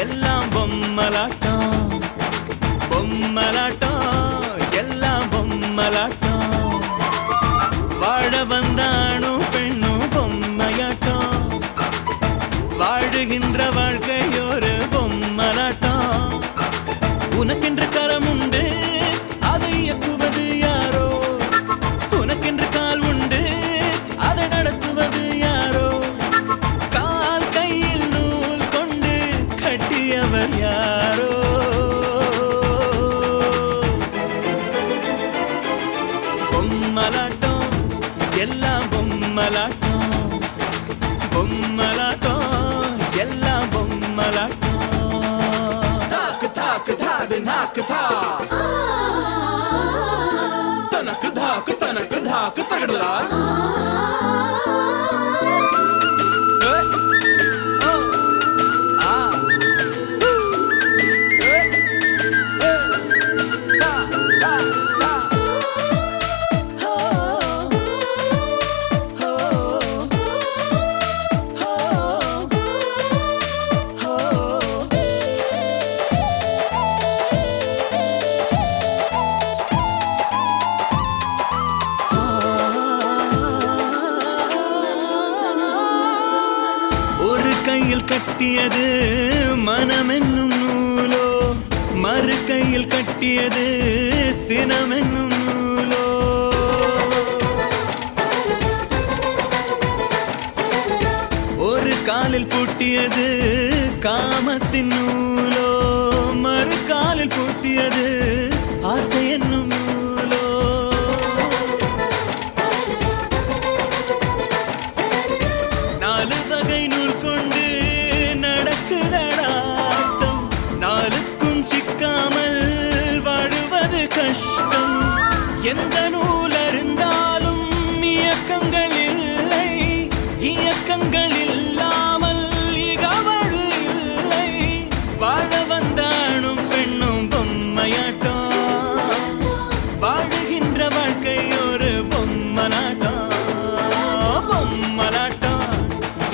எல்லாம் பொம்மலாட்டம் பொம்மலாட்டம் எல்லாம் பொம்மலாட்டம் வாழ வந்தானும் பெண்ணும் பொம்மையாட்டம் வாழுகின்ற வாழ்க்கை ஒரு பொம்மலாட்டம் உனக்கென்று கரம் உண்டு அதை இயக்குவது யாரோ உனக்கென்று கால் உண்டு அதை நடத்துவது யாரோ கால் கையில் நூல் கொண்டு கட்டியவர் யாரோ பொம்மலாட்டம் எல்லாம் பொம்மலாட்டம் பொம்மலாட்டம் எல்லாம் பொம்மலாட்டம் தாக்கு தாக்கு தாது நாக்கு தா தனக்கு தாக்கு தகடலா கையில் கட்டியது மனம் என்னும் நூலோ மறு கையில் கட்டியது சினம் என்னும் நூலோ ஒரு காலில் பூட்டியது காமத்தின் நூலோ மறு காலில் பூட்டியது ஆசை என்னும் நூலோ நாலு வகை நூல் கொண்டு நடக்குதடாட்டம் நாளுக்கும் சிக்காமல் வாழுவது கஷ்டம் எந்த நூல் அறிந்தாலும் இயக்கங்கள் இல்லை இயக்கங்கள் இல்லாமல் இகவழு இல்லை வாழ வந்தானும் பெண்ணும் பொம்மையாட்டம் வாழுகின்ற வாழ்க்கை ஒரு பொம்மலாட்டம் பொம்மலாட்டம்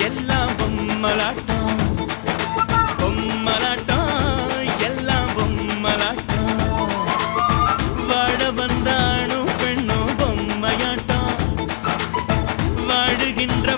எல்லாம் பொம்மலாட்டம் பொம்மலாட்டம் எல்லாம் பொம்மலாட்டம் வாழ வந்தானும் பெண்ணும் பொம்மையாட்டம் வாழுகின்ற